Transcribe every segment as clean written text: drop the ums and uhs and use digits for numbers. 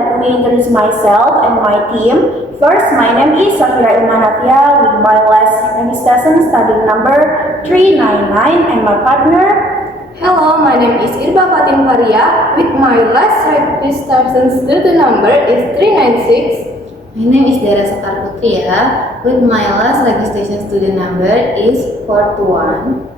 let me introduce myself and my team. First, my name is Safira Ilmanafia with my last registration study number 399 and my partner. Hello, my name is Irbah Fatin with my last registration student number is 396. My name is Dara Sekar Putria with my last registration student number is 421.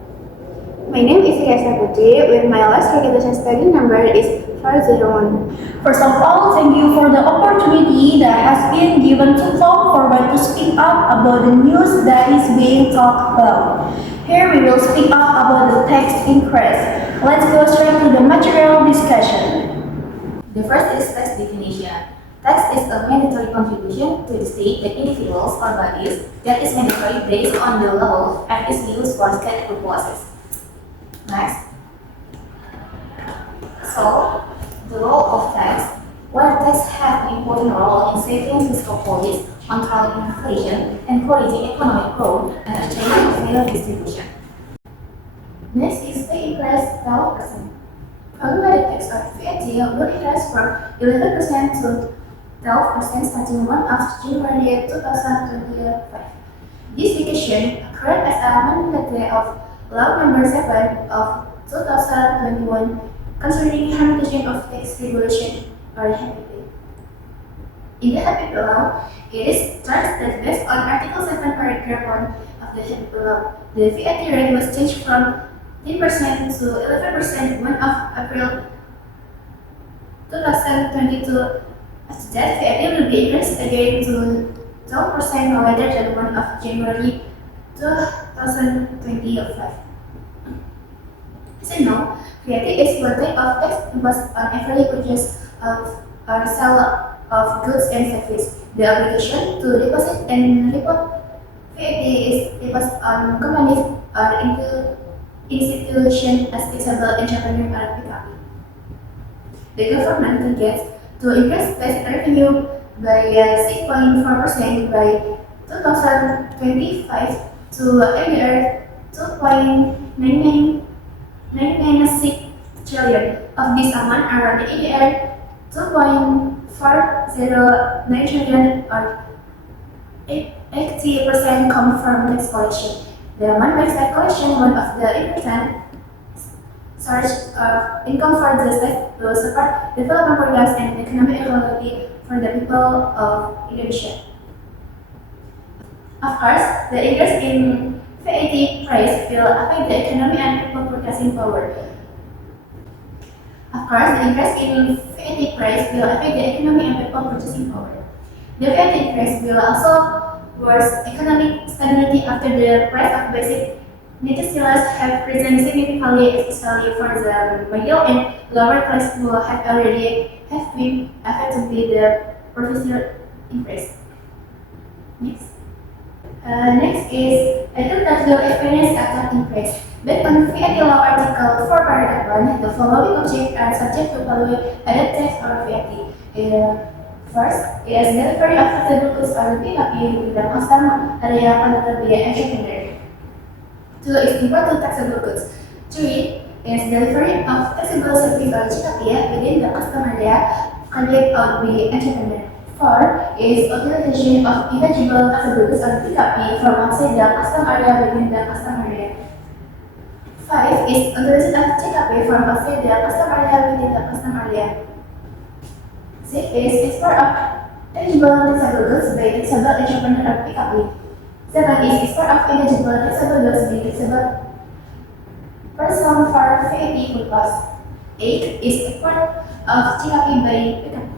My name is Riya Putri with my last registration study number is 401. First of all, thank you for the opportunity that has been given to come forward to speak up about the news that is being talked about. Here we will speak up about the tax increase. Let's go straight to the material discussion. The first is tax definition. Tax is a mandatory contribution to the state that individuals or bodies that is mandatory based on the law and is used for state purposes. Next. So, the role of tax. Where tax have an important role in saving fiscal policy, controlling inflation, encouraging economic growth, and achieving a fair distribution. Next is the increase 12%. Automatic tax or VAT will increase from 11% to 12% starting 1 of January 2025. This decision occurred as a mandate of Law Number 7 of 2021 concerning harmonization of tax regulation or HPP. In the HPP law, it is charged that based on Article 7 paragraph 1 of the HPP law, the VAT rate was changed from 10% to 11% 1 of April 2022. After that, VAT will be increased again to 12% no later than 1 of January 2025. As you know, VAT is one type of tax imposed on every purchase of or sale of goods and services. The obligation to deposit and report VAT is imposed on companies or institutions as taxable entrepreneur or PKP. The government targets to increase tax revenue by 6.4% by 2025 to either 2.996 trillion. Of this amount, around either 2.409 trillion or 80% come from tax collection. The amount makes tax collection one of the important sources of income for the state to support development programs and economic equality for the people of Indonesia. Of course, the increase in VAT price will affect the economy and people purchasing power. Of course, the increase in VAT price will affect the economy and people purchasing power. The VAT increase will also worsen economic stability after the price of basic necessities have risen significantly, especially for the middle and lower class who have already been affected by the professional increase. Next is alternative experience after increase. Based on VAT law article 4 paragraph 1, the following objects are subject to value-added tax or VAT. First is delivery of taxable goods or PKP within custom area conducted by entrepreneur. 2 is import to taxable goods. 3 is delivery of taxable service or GKP within the custom area conducted by entrepreneur. 4 is utilization of intangible taxable goods or PKP from outside the custom area within the custom area. 5 is utilization of GKP from outside the custom area within the custom area. 6 is export of tangible taxable goods by taxable entrepreneur or PKP. 7 is export of intangible taxable goods by taxable person for VAT purpose. 8 is export of GKP by PKP.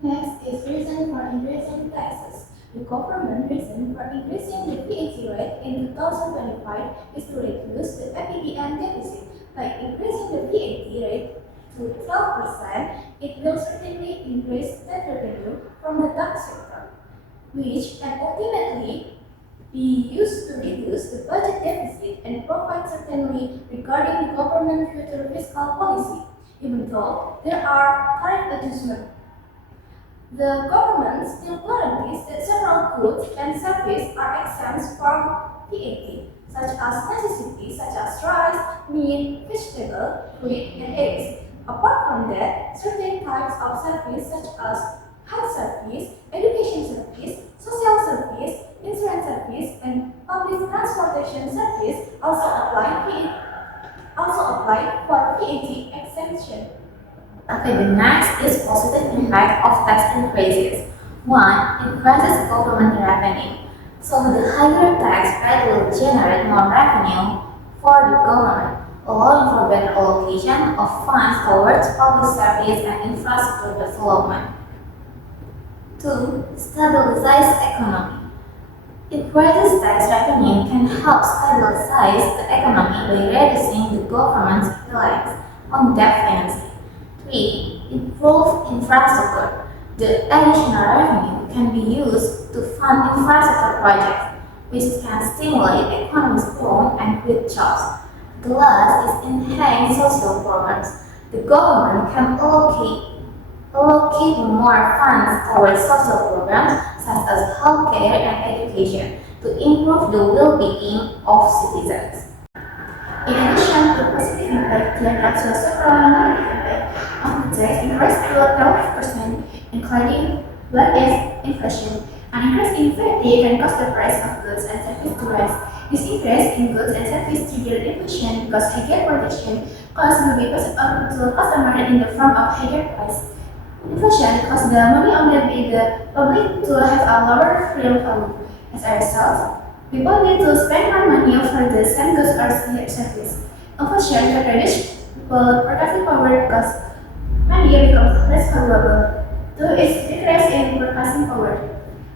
Next is reason for increasing taxes. The government reason for increasing the VAT rate in 2025 is to reduce the APBN deficit. By increasing the VAT rate to 12%, it will certainly increase state revenue from the tax sector, which can ultimately be used to reduce the budget deficit and provide certainty regarding the government's future fiscal policy, even though there are current adjustments. The government still guarantees that several goods and services are exempt from VAT, such as necessities such as rice, meat, vegetable, fruit, and eggs. Apart from that, certain types of service such as health service, education service, social service, insurance service, and public transportation service also apply for VAT exemption. Okay, the next is positive impact of tax increases. One, increases government revenue. So the higher tax rate will generate more revenue for the government, allowing for better allocation of funds towards public service and infrastructure development. Two, stabilize economy. Increased tax revenue can help stabilize the economy by reducing the government's reliance on debt financing. 3. Improve infrastructure. The additional revenue can be used to fund infrastructure projects, which can stimulate economic growth and create jobs. The last is enhance social programs. The government can allocate more funds towards social programs such as healthcare and education to improve the well-being of citizens. In addition to positive impact, there are also several negative impacts of the tax increase to 12%, including what is inflation. An increase in VAT can cause the price of goods and services to rise. This increase in goods and services triggered inflation because higher production costs will be passed on to customers in the form of higher price. Inflation causes the money owned by the public to have a lower real value. As a result, people need to spend more money for the same goods or service. Inflation can reduce people's purchasing power because money becomes less valuable. Two is decrease in purchasing power.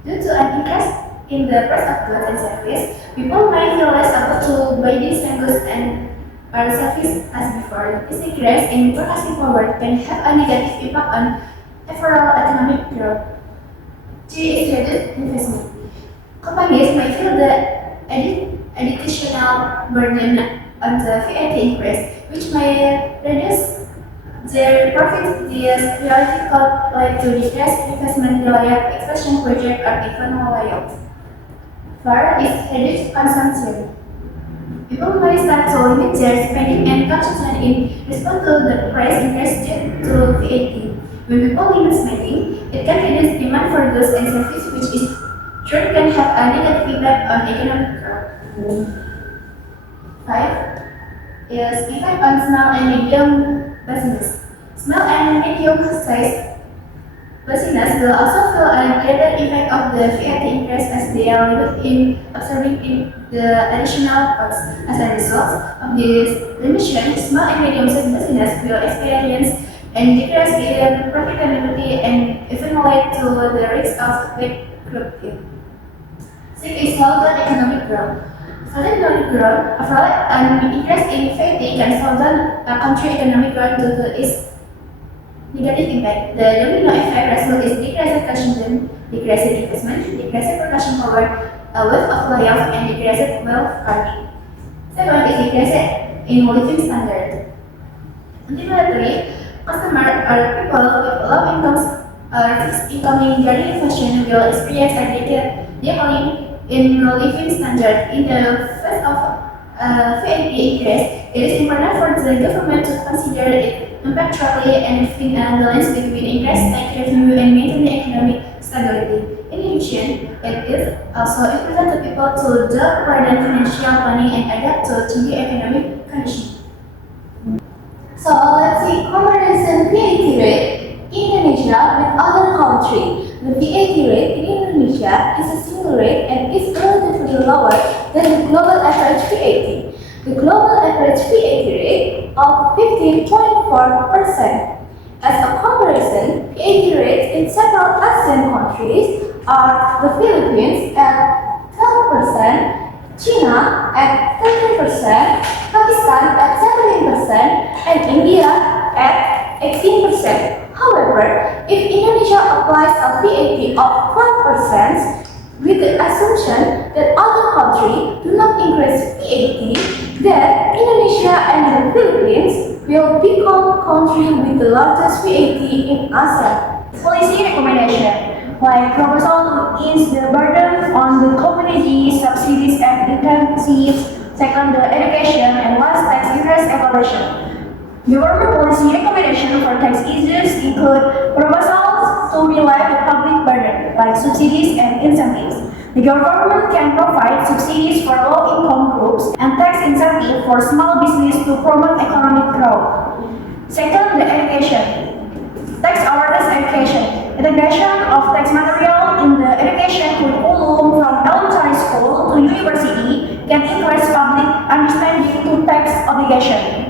Due to an increase in the price of goods and services, people might feel less able to buy these same goods and or services as before. This decrease in purchasing power can have a negative impact on overall economic growth. G is reduced investment. Companies may feel the additional burden on the VAT increase, which may reduce their profits. This reality could lead to decreased investment, delayed expansion project, or even layoffs. Four is reduced consumption. People may start to limit their spending and consumption in response to the price increase due to VAT. When people limit spending, it can reduce demand for goods and services, which is sure can have a negative impact on economic growth. 5 is impact on small and medium business. Small and medium sized business will also feel a greater effect of the VAT increase as they are limited in absorbing the additional costs. As a result of this limitation, small and medium sized business will experience a decrease in profitability and even lead to the risk of bankruptcy. 6 is slower economic growth. Slower economic growth, overall, an increase in VAT can slow down a country's economic growth due to its negative impact. The domino effect result is decreased consumption, decreased investment, decreased production power, a wave of layoff, and decreased wealth creation. 7 is decreased in living standard. Ultimately, customers or people with low incomes or fixed income during inflation will experience a decline in living standard. In the face of VAT increase, it is important for the government to consider it impactfully and find a balance between increased tax revenue and maintaining economic stability. In addition, it is also important to people to do prudent financial planning and adapt to changing economic conditions. So let's see comparison VAT rate Indonesia with other countries. The VAT rate in Indonesia is a single rate and is relatively lower than the global average VAT. The global average VAT rate of 15.4%. As a comparison, VAT rates in several ASEAN countries are the Philippines at 12%, China at 13%, Pakistan at 17%, and India at 18%. However, if Indonesia applies a VAT of 12% with the assumption that other countries do not increase VAT, then Indonesia and the Philippines will become countries with the largest VAT in ASEAN. Policy recommendation. like proposal to ease the burden on the community, subsidies and incentives. Second, the education, and last, tax interest evaluation. Government policy recommendations for tax issues include proposals to relieve the public burden, like subsidies and incentives. The government can provide subsidies for low-income groups and tax incentives for small business to promote economic growth. Second, the education. Tax awareness education. Integration of tax material in the education curriculum from elementary school to university can increase public understanding to tax obligation.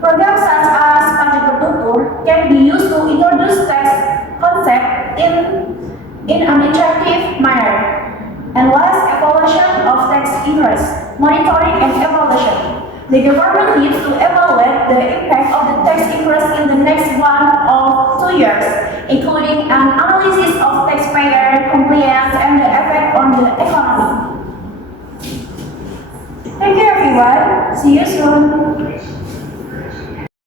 Programs such as Pajak Bertutur can be used to introduce tax concept in an interactive manner. And last, evaluation of tax interest, monitoring and evaluation. The government needs to evaluate the impact of the tax interest in the next 1 or 2 years, including an analysis of taxpayer compliance and the effect on the economy. Thank you everyone. See you soon.